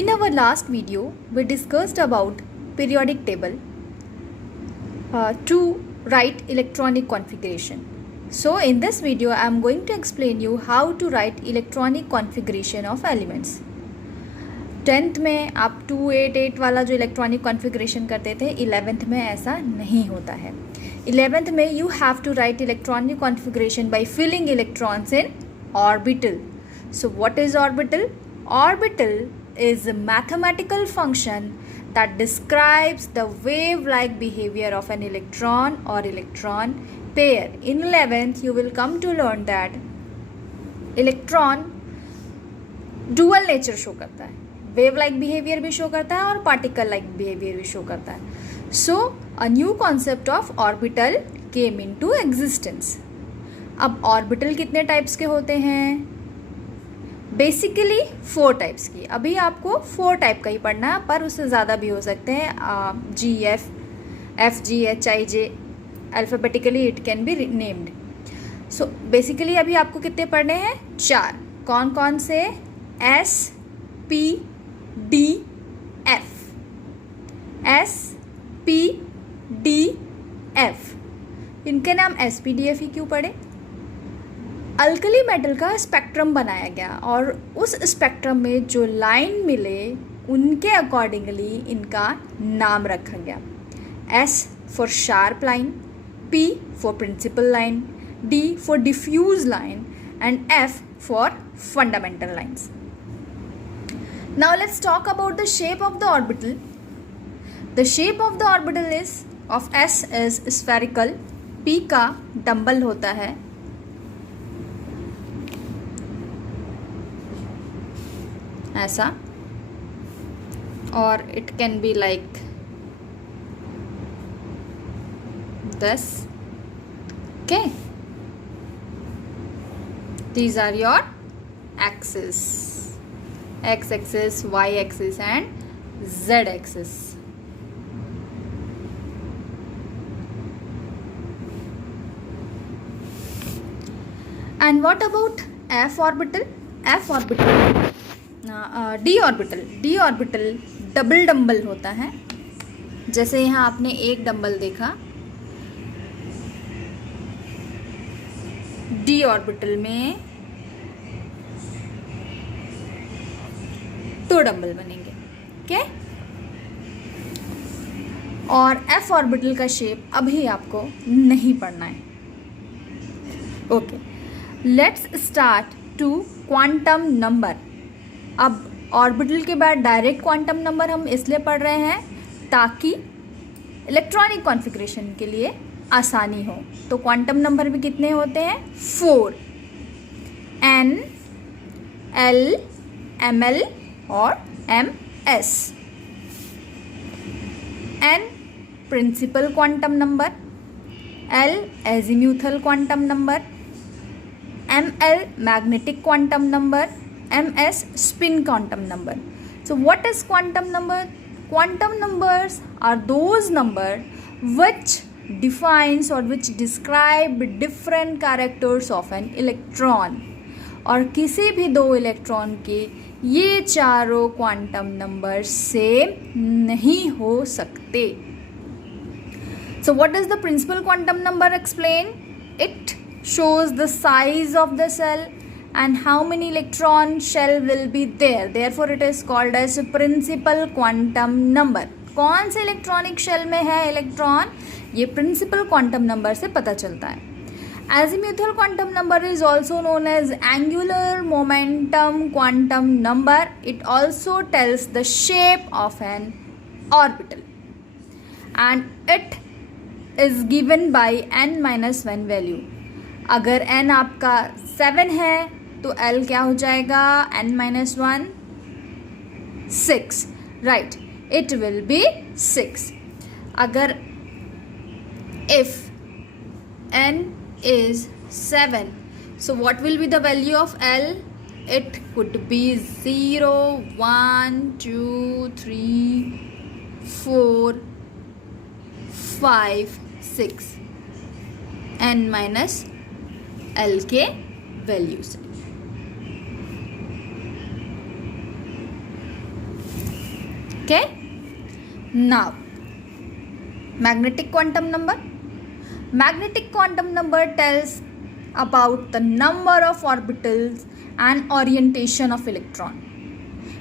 In our last video, we discussed about periodic table to write electronic configuration. So in this video, I am going to explain you how to write electronic configuration of elements. 10th में आप 288 वाला जो electronic configuration करते थे, 11th में ऐसा नहीं होता है. 11th में you have to write electronic configuration by filling electrons in orbital. So what is orbital? Orbital is a mathematical function that describes the wave-like behavior of an electron or electron pair. In 11th, you will come to learn that electron dual nature show करता है, wave like behavior भी show करता है और particle like behavior भी show करता है. So a new concept of orbital came into existence. अब orbital कितने types के होते हैं? बेसिकली 4 टाइप्स की. अभी आपको 4 टाइप का ही पढ़ना है, पर उससे ज़्यादा भी हो सकते हैं. G F G H I J alphabetically it can be named. So basically अभी आपको कितने पढ़ने हैं? 4. कौन कौन से? S P D F. S P D F. इनके नाम एस पी डी एफ ही क्यों पढ़े? अल्कली मेटल का स्पेक्ट्रम बनाया गया और उस स्पेक्ट्रम में जो लाइन मिले उनके अकॉर्डिंगली इनका नाम रखा गया. S for sharp line, P for principal line, D for diffuse line and F for fundamental lines. Now let's talk about the shape of the orbital. The shape of the orbital is of S is spherical, P का dumbbell होता है, ऐसा, और it can be like this. Okay, these are your axis, x axis, y axis and z axis. And what about f orbital? f orbital, D orbital. D orbital double dumbbell होता है. जैसे यहाँ आपने एक डंबल देखा, D orbital में 2 dumbbell बनेंगे. Okay, और एफ ऑर्बिटल का शेप अभी आपको नहीं पढ़ना है. Okay, let's start to quantum number. अब ऑर्बिटल के बाद डायरेक्ट क्वांटम नंबर हम इसलिए पढ़ रहे हैं ताकि इलेक्ट्रॉनिक कॉन्फ़िगरेशन के लिए आसानी हो. तो क्वांटम नंबर भी कितने होते हैं? 4. एन, एल, एम एल और M S. N principal quantum number, L azimuthal quantum number, M L magnetic quantum number, ms spin quantum number. So what is quantum number? Quantum numbers are those number which defines or which describe different characters of an electron. और किसी भी 2 electron के ये चारों quantum number same नहीं हो सकते. So what does the principal quantum number explain? It shows the size of the cell and how many electron shell will be there. Therefore it is called as principal quantum number. कौन से electronic shell में है electron, ये principal quantum number से पता चलता है. Azimuthal quantum number is also known as angular momentum quantum number. It also tells the shape of an orbital and it is given by n-1 value. अगर n आपका 7 है तो L क्या हो जाएगा? n-1 6. Right, it will B 6. अगर if n is 7, so what will be the value of L? It could be 0, 1, 2, 3, 4, 5, 6. n-L के value से. Okay, now magnetic quantum number. Magnetic quantum number tells about the number of orbitals and orientation of electron.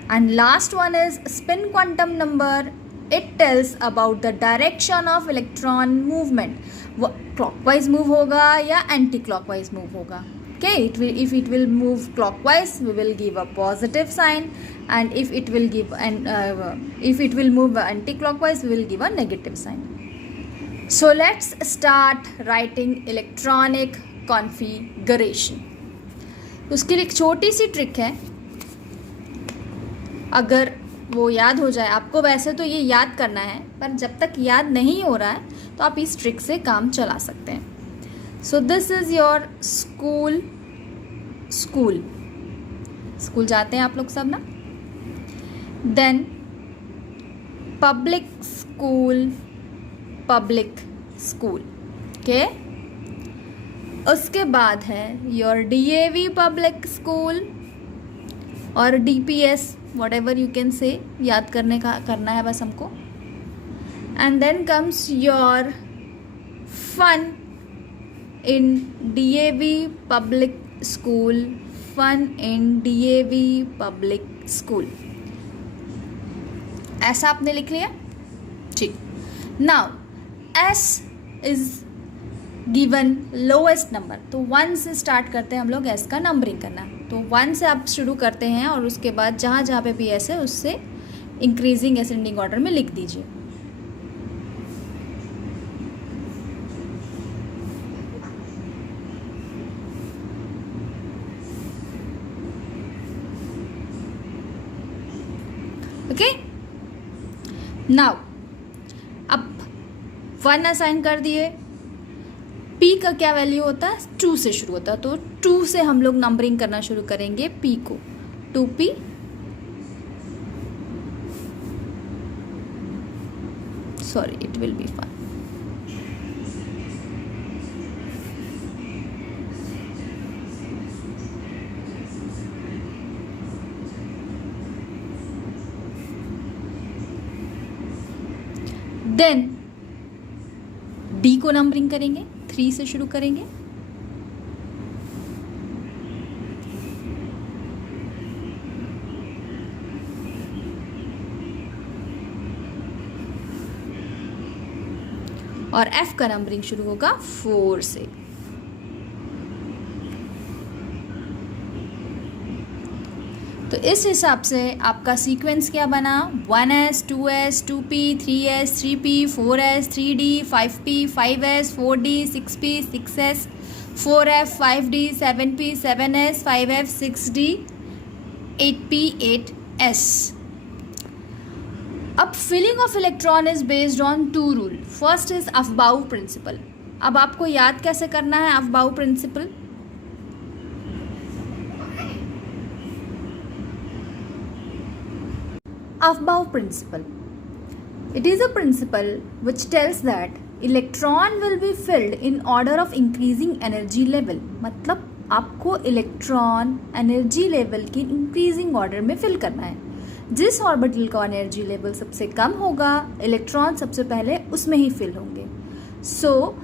And last one is spin quantum number. It tells about the direction of electron movement. Clockwise move होगा या anti clockwise move होगा. Okay, if it will move clockwise, we will give a positive sign, and if it will move anti-clockwise, we will give a negative sign. So let's start writing electronic configuration. उसके लिए एक छोटी सी trick है, अगर वो याद हो जाए आपको. वैसे तो ये याद करना है, पर जब तक याद नहीं हो रहा है तो आप इस ट्रिक से काम चला सकते हैं. So this is your school जाते हैं आप लोग सब ना. Then public school okay. उसके बाद है योर DAV पब्लिक स्कूल और DPS, whatever you can say, याद करना है बस हमको. And then comes your fun in DAV public school. ऐसा आपने लिख लिया, ठीक. Now S is given lowest number, तो 1 से स्टार्ट करते हैं हम लोग S का नंबरिंग करना. तो 1 से आप शुरू करते हैं और उसके बाद जहाँ पे भी S है उससे इंक्रीजिंग असेंडिंग ऑर्डर में लिख दीजिए. ओके, नाउ अब 1 असाइन कर दिए. P का क्या वैल्यू होता है, 2 से शुरू होता है, तो 2 से हम लोग नंबरिंग करना शुरू करेंगे P को. 2P, sorry it will be fun. Then D को नंबरिंग करेंगे, 3 से शुरू करेंगे. और F का नंबरिंग शुरू होगा 4 से. तो इस हिसाब से आपका सीक्वेंस क्या बना, 1S, 2S, 2P, 3S, 3P, 4S, 3D, 5P, 5S, 4D, 6P, 6S, 4F, 5D, 7P, 7S, 5F, 6D, 8P, 8S. अब filling of electron is based on 2 rule. First is aufbau principle. अब आपको याद कैसे करना है aufbau principle. Aufbau principle. It is a principle which tells that electron will be filled in order of increasing energy level. मतलब आपको electron energy level की increasing order में फिल करना है. जिस ऑर्बिटल का एनर्जी लेवल सबसे कम होगा, इलेक्ट्रॉन सबसे पहले उसमें ही फिल होंगे. सो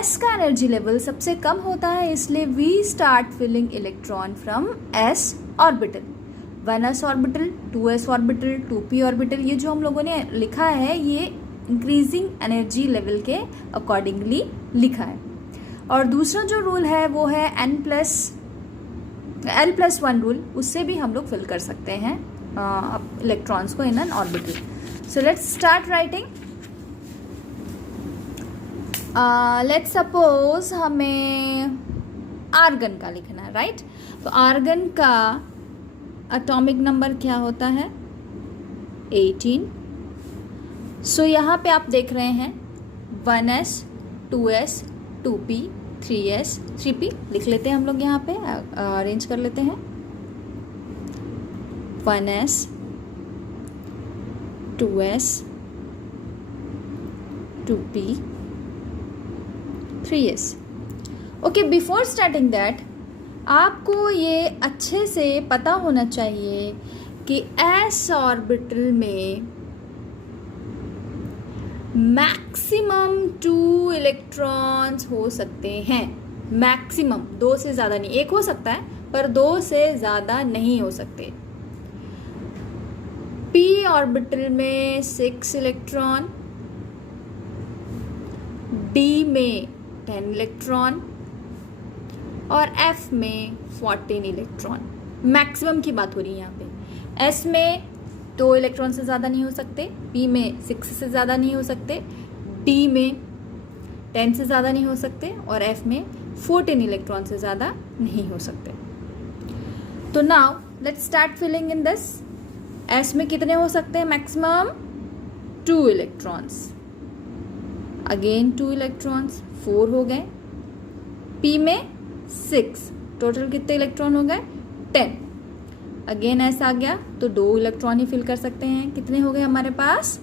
S का एनर्जी लेवल सबसे कम होता है, इसलिए we start filling electron from S orbital. 1S orbital, 2S orbital, 2P orbital, ये जो हम लोगों ने लिखा है ये इंक्रीजिंग एनर्जी लेवल के अकॉर्डिंगली लिखा है. और दूसरा जो रूल है वो है L+1 रूल. उससे भी हम लोग फिल कर सकते हैं इलेक्ट्रॉन्स को in an orbital. So let's start writing. Let's suppose हमें आर्गन का लिखना है, राइट. तो आर्गन का एटॉमिक नंबर क्या होता है, 18. सो यहाँ पे आप देख रहे हैं 1S, 2S, 2P, 3S, 3P लिख लेते हैं हम लोग. यहाँ पे अरेंज कर लेते हैं 1S, 2S, 2P, 3S. Okay, before starting that आपको ये अच्छे से पता होना चाहिए कि S ऑर्बिटल में मैक्सिमम 2 इलेक्ट्रॉन्स हो सकते हैं। मैक्सिमम, 2 से ज़्यादा नहीं। एक हो सकता है पर 2 से ज़्यादा नहीं हो सकते। p ऑर्बिटल में 6 इलेक्ट्रॉन, d में 10 इलेक्ट्रॉन और f में 14 इलेक्ट्रॉन। मैक्सिमम की बात हो रही है यहाँ पे। s में 2 इलेक्ट्रॉन से ज़्यादा नहीं हो सकते, p में 6 से ज़्यादा नहीं हो सकते, d में 10 से ज़्यादा नहीं हो सकते और f में 14 इलेक्ट्रॉन से ज़्यादा नहीं हो सकते। तो now let's start filling in this. s में कितने हो सकते हैं मैक्सिमम? 2 इलेक्ट्रॉन्स, अगेन 2 इलेक्ट्रॉन्स, 4 हो गए। p में 6, टोटल कितने इलेक्ट्रॉन हो गए? 10। अगेन s आ गया तो 2 इलेक्ट्रॉन ही फिल कर सकते हैं। कितने हो गए हमारे पास?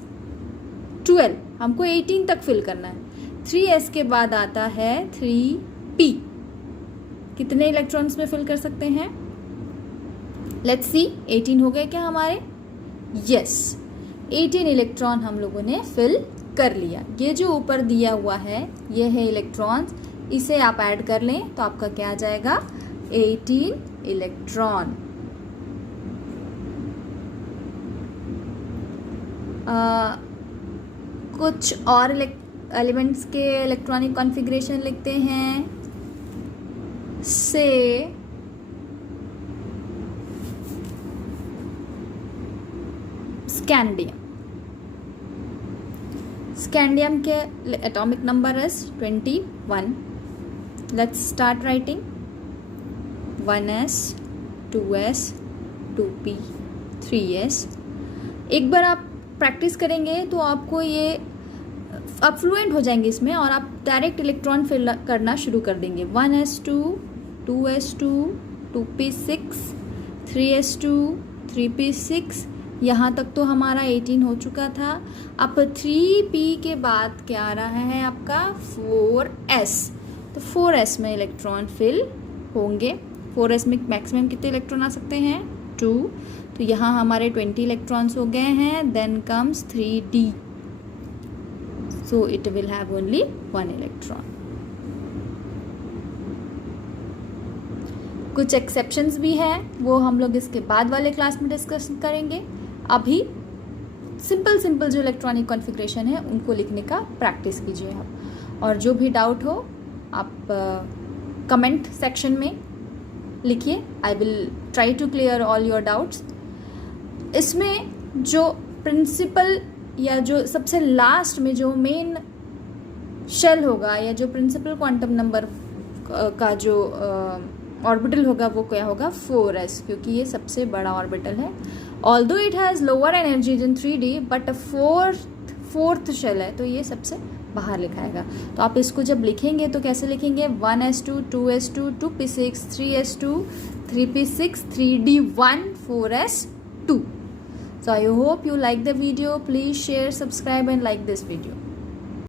12। हमको 18 तक फिल करना है। 3s के बाद आता है 3p। कितने इलेक्ट्रॉन्स में फिल कर सकते हैं? लेट्स सी, 18 हो गए क्या हमारे? यस, 18 इलेक्ट्रॉन हम लोगों ने फिल कर लिया। ये जो ऊपर दिया हुआ है ये है इलेक्ट्रॉन्स, इसे आप ऐड कर लें तो आपका क्या आ जाएगा? 18 इलेक्ट्रॉन। कुछ और एलिमेंट्स के इलेक्ट्रॉनिक कॉन्फ़िगरेशन लिखते हैं। से स्कैंडियम। स्कैंडियम के atomic number is 21। Let's start writing. 1s, 2s, 2p, 3s। एक बार आप प्रैक्टिस करेंगे तो आपको ये आप फ्लुएंट हो जाएंगे इसमें और आप डायरेक्ट इलेक्ट्रॉन फिल करना शुरू कर देंगे। 1s2, 2s2, 2p6, 3s2, 3p6। यहाँ तक तो हमारा 18 हो चुका था। अब 3p के बाद क्या आ रहा है आपका? 4s। तो 4s में इलेक्ट्रॉन फिल होंगे। 4s में मैक्सिमम कितने इलेक्ट्रॉन आ सकते हैं? 2। तो यहाँ हमारे 20 इलेक्ट्रॉन्स हो गए हैं। Then comes 3d, so it will have only 1 electron. कुछ एक्सेप्शंस भी हैं, वो हम लोग इसके बाद वाले क्लास में डिस्कस करेंगे। अभी सिंपल जो इलेक्ट्रॉनिक कॉन्फ़िगरेशन है उनको लिखने का प्रैक्टिस कीजिए आप। और जो भी डाउट हो आप कमेंट सेक्शन में लिखिए। I will try to clear all your doubts. इसमें जो प्रिंसिपल या जो सबसे लास्ट में जो मेन शेल होगा या जो प्रिंसिपल क्वांटम नंबर का जो ऑर्बिटल होगा वो क्या होगा? 4s, क्योंकि ये सबसे बड़ा ऑर्बिटल है। Although it has lower energy than 3d but fourth shell है तो ये सबसे बाहर लिखाएगा। तो आप इसको जब लिखेंगे तो कैसे लिखेंगे? 1s2, 2s2, 2p6, 3s2, 3p6, 3d1, 4s2. So I hope you like the video. Please share, subscribe and like this video.